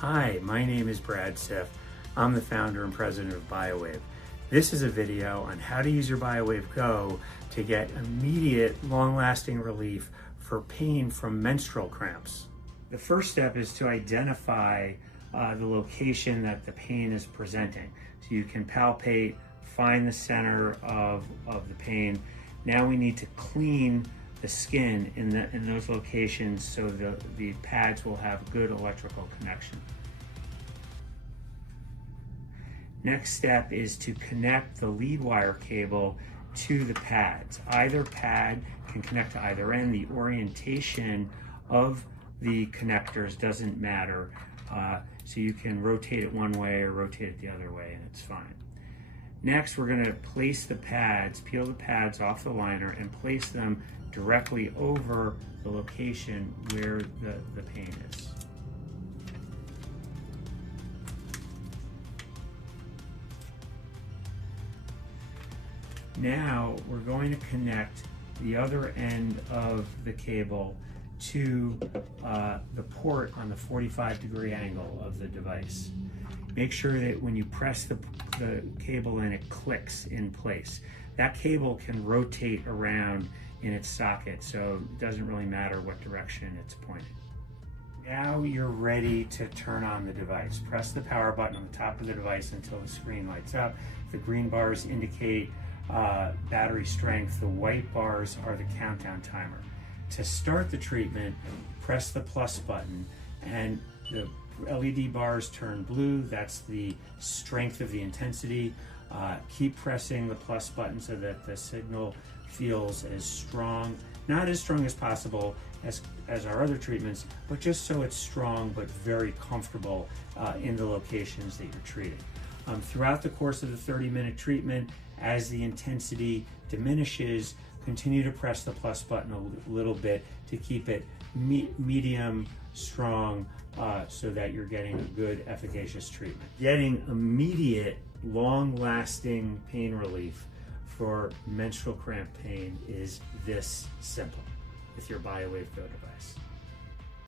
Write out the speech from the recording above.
Hi, my name is Brad Siff. I'm the founder and president of BioWave. This is a video on how to use your BioWaveGO to get immediate, long-lasting relief for pain from menstrual cramps. The first step is to identify the location that the pain is presenting. So you can palpate, find the center of the pain. Now we need to clean the skin in those locations so the pads will have good electrical connection. Next step is to connect the lead wire cable to the pads. Either pad can connect to either end. The orientation of the connectors doesn't matter. So you can rotate it one way or rotate it the other way and it's fine. Next, we're going to place the pads, peel the pads off the liner and place them directly over the location where the pain is. Now we're going to connect the other end of the cable to the port on the 45-degree angle of the device. Make sure that when you press the cable in, it clicks in place. That cable can rotate around in its socket, so it doesn't really matter what direction it's pointing. Now you're ready to turn on the device. Press the power button on the top of the device until the screen lights up. The green bars indicate battery strength. The white bars are the countdown timer. To start the treatment, press the plus button and the LED bars turn blue. That's the strength of the intensity. Keep pressing the plus button so that the signal feels as strong, not as strong as possible as our other treatments, but just so it's strong but very comfortable in the locations that you're treating. Throughout the course of the 30-minute treatment, as the intensity diminishes, continue to press the plus button a little bit to keep it medium, strong, so that you're getting a good, efficacious treatment. Getting immediate, long-lasting pain relief for menstrual cramp pain is this simple with your BioWaveGO device.